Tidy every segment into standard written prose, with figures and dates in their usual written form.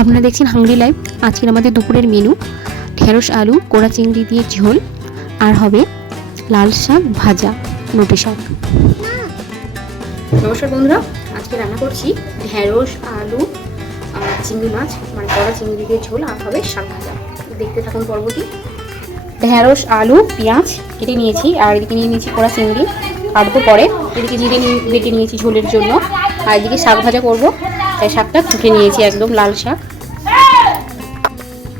আপনারা দেখছেন hungry live. আজকের আমাদের দুপুরের মেনু ঢেঁড়স আলু কোড়া চিংড়ি দিয়ে ঝোল, আর হবে লাল শাক ভাজা, নোটে শাক। নমস্কার বন্ধুরা, আজকে রান্না করছি ঢেঁড়স আলু আর চিংড়ি মাছ, মানে কোড়া চিংড়ি দিয়ে ঝোল, আর হবে শাক ভাজা। দেখতে থাকুন পর্বটি। ঢেঁড়স আলু পেঁয়াজ কেটে নিয়েছি, আর এদিকে নিয়ে নিয়েছি কোড়া চিংড়ি, কাটবো পরে। এদিকে জিরে বেটে নিয়েছি ঝোলের জন্য, আর এদিকে শাক ভাজা করবো, তাই শাকটা কুটে নিয়েছি, একদম লাল শাক।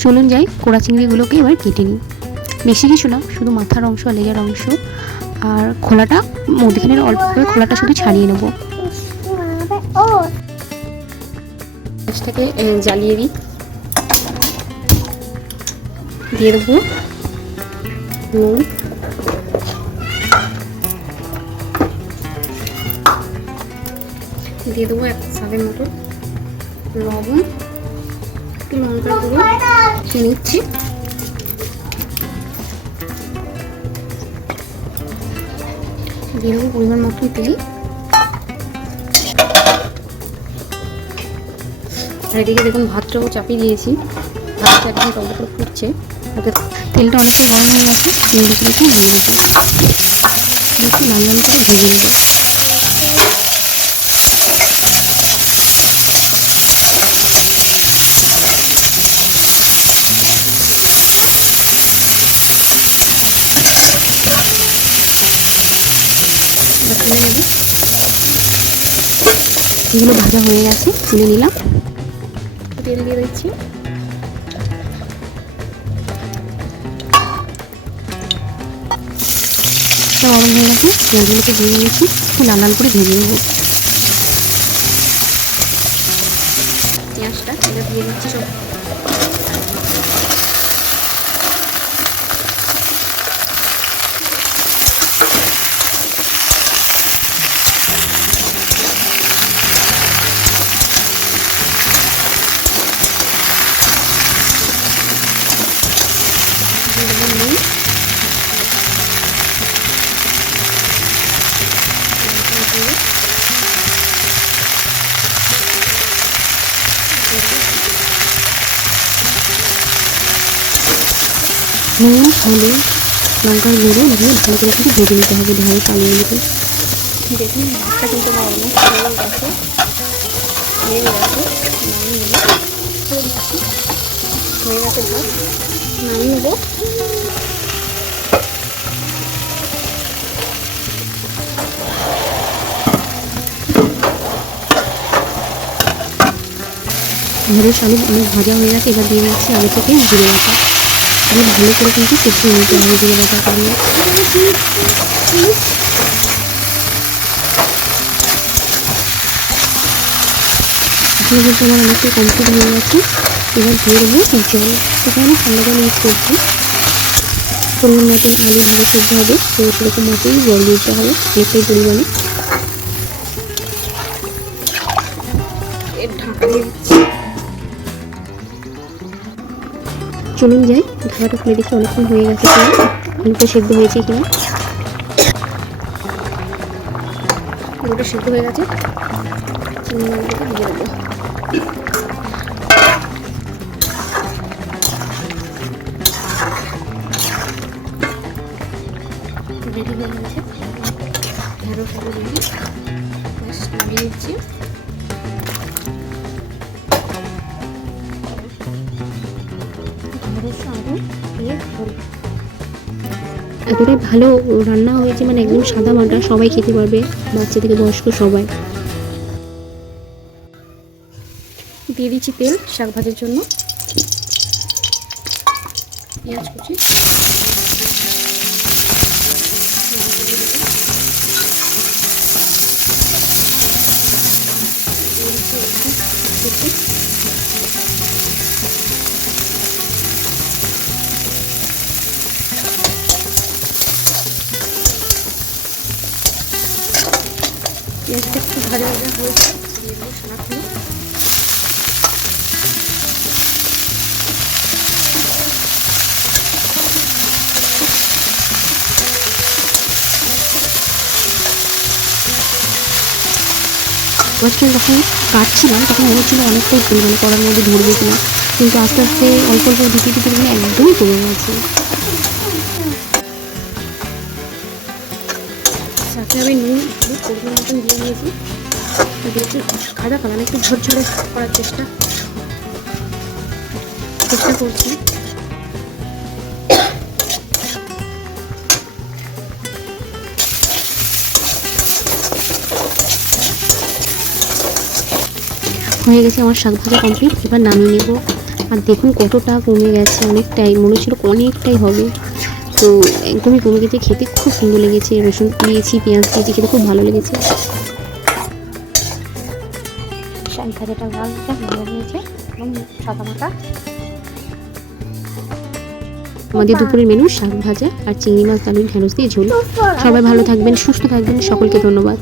চলুন যাই, কোড়া চিংড়িগুলোকে এবার কেটে নিই। বেশি কিছু না, শুধু মাথার অংশ, লেজের অংশ আর খোলাটা, মধ্যখানের অল্প করে খোলাটা শুধু ছাড়িয়ে নেবো। গ্যাসটাকে জ্বালিয়ে দিই, দিয়ে দেবো নুন, দিয়ে দেবো এক স্বাদের মতো লবণ, একটু লঙ্কার গুঁড়ো নিচ্ছি, দিয়ে দেবো পরিমাণ মতো তেল। আর এদিকে দেখুন ভাতটাও চাপিয়ে দিয়েছি, ভাতটা একদম টক করে ফুটছে, তেলটা অনেকটা গরম হয়ে গেছে। চিংড়িগুলোকে দিয়ে দিচ্ছি, একটু লাল লাল করে ভেজে নেব। এগুলো ভাজা হয়ে গেছে, তুলে নিলাম। তেল দিয়ে দিচ্ছি, গরম হয়ে গেছে, পেঁয়াজগুলোকে দিয়ে নিয়েছি, একটু লাল লাল করে ভেজে নেব। পেঁয়াজটা এটা দিয়ে দিচ্ছি সব। নুন, হলুদ, লঙ্কার গুঁড়ো দিয়ে ভালো করে কিন্তু ভেজে নিতে হবে ঢেঁড়স আলুগুলোকে। দেখুন ভাতটা কিন্তু আমার অনেক হয়ে গেছে, হয়ে গেছে, নামিয়ে নেব। হয়ে গেছে ভাত, নামিয়ে নেব। ঢেঁড়স আলু অনেক ভাজা হয়ে গেছে, এবার দিয়ে দিচ্ছি আগে থেকে জিরে বাটা, দিয়ে ভালো করে কিন্তু কষিয়ে নিতে হবে জিরে বাটা করলে। এখানে কিন্তু আমার অনেকটা কমপ্লিট হয়ে গেছে। এবার দিয়ে দেবো জল, সেখানে আমি ঠান্ডা জল ইউজ করছি। পরিমাণ মতন আলু ভালো সেদ্ধ হবে, তো সেরকম মতোই জল দিতে হবে অনেকটাই পরিমাণে। ঢাকা দিয়ে দিচ্ছি। চলুন যাই, ঢাকাটা খুলে দেখি অনেকক্ষণ হয়ে গেছে কিনা, আলুটা সেদ্ধ হয়েছে কিনা। আলুটা সেদ্ধ হয়ে গেছে, চিংড়ি মাছটাকে দিয়ে দেবো। রেডি হয়ে গেছে ঢেঁড়স আলু রেডি, নামিয়ে দিচ্ছি। এতটাই ভালো রান্না হয়েছে, মানে একদম সাদা মাটা, সবাই খেতে পারবে, বাচ্চা থেকে বয়স্ক সবাই। দিয়ে দিচ্ছি তেল শাক ভাজার জন্য, পেঁয়াজ কুচি, পেঁয়াজটা একটু ভাজা ভাজা হয়েছে, দিয়ে দেবো শাকগুলো। মাছটা যখন কাটছিলাম তখন মনে হচ্ছিলো অনেকটাই পরিমাণে করার মধ্যে ধরবে কিনা, কিন্তু আস্তে আস্তে অল্প অল্প দিতে দিতে মানে একদমই কমে গেছে। সাথে আমি নুন একটু পরিমাণ মতন দিয়ে নিয়েছি, দিয়েছি খাজা কালার একটু ঝরঝরে করার চেষ্টা করছি। হয়ে গেছে আমার শাক ভাজা কমপ্লিট, এবার নামিয়ে নেব। আর দেখুন কতটা কমে গেছে, অনেকটাই, মনে হচ্ছিল অনেকটাই হবে, তো একদমই কমে গেছে। খেতে খুব সুন্দর লেগেছে, রসুন দিয়েছি, পেঁয়াজ দিয়েছি, খেতে খুব ভালো লেগেছে। শাক ভাজাটা লালটা ভালো হয়েছে এবং সাদা মাটা। আমাদের দুপুরের মেনু শাক ভাজা আর চিংড়ি মাছ, আলু, ঢেঁড়স দিয়ে ঝোল। সবাই ভালো থাকবেন, সুস্থ থাকবেন, সকলকে ধন্যবাদ।